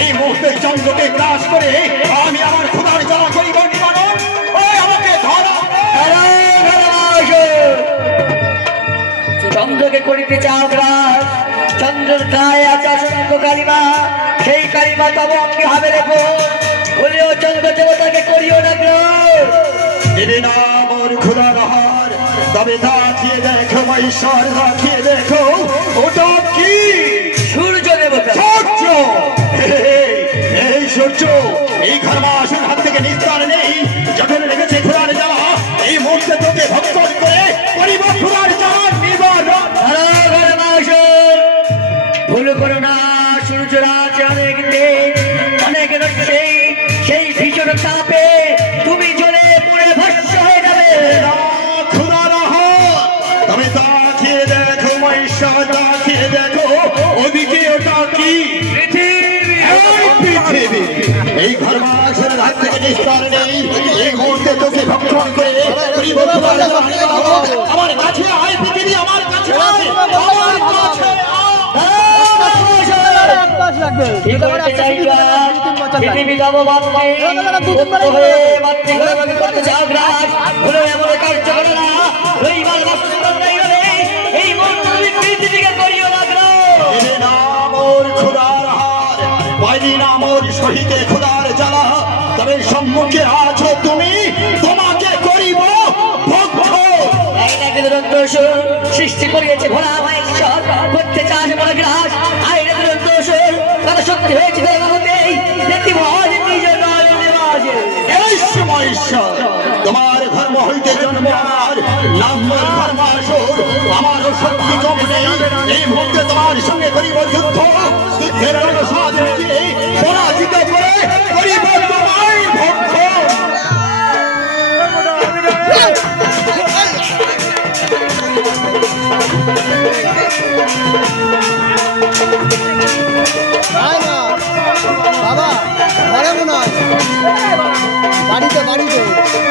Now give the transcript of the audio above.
এই মুহূর্তে চন্দ্রকে গ্রাস করে আমি আমার ক্ষুধার জমা করিব নিবারণ ওই আমাকে ধরা। চন্দ্রকে করিতে চাও গ্রাস চন্দ্রের গায়ে আছে অসংখ্য কালিমা। সেই কালিমা তব অঙ্গে ভাবে রেখো বলিও চন্দ্র দেবতাকে করিও না গ্রাস দিদি না তবে দাঁড়িয়ে দেখো মহেশ্বর দাঁড়িয়ে দেখো? ওটা কি? ভুল করো না সূর্য রাজ অনেক দিন অনেক রয়েছে সেই ভীষণ তাপে তুমি জ্বলে পুরে ভস্য হয়ে যাবে। খুদার হাত তবে তাকিয়ে দেখো ঈশ্বর তাকিয়ে দেখো ওদিকে ওটা কি? পৃথিবী। এই পৃথিবী। এই ঘরমাসের হাত থেকে নিস্তার ওর খুদার জ্বালা। তবে সম্মুখে আছো তুমি তোমাকে করিব সৃষ্টি করিয়েছে ভোলা মহেশ্বর তোমার ধর্ম হইতে জন্ম আমার নাম্বার ধর্ম আসর আমার শক্তি কম নেই এই মুহূর্তে তোমার সঙ্গে করিব যুদ্ধ Thank you. বাড়িতে বাড়িতে।